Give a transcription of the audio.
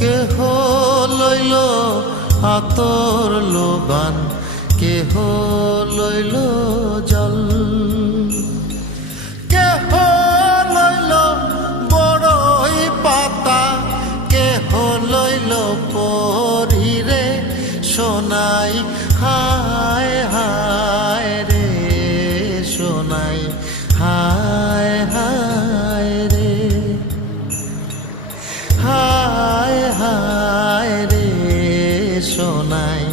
কেহ লইল আতর লোবান, কেহ লইল জল, কেহ লইল বড়ই পাতা, কেহ লইল পরিরে সোনাই। হায় হায় রে সোনাই, হায় হায় রে, হায় হায় রে সোনাই।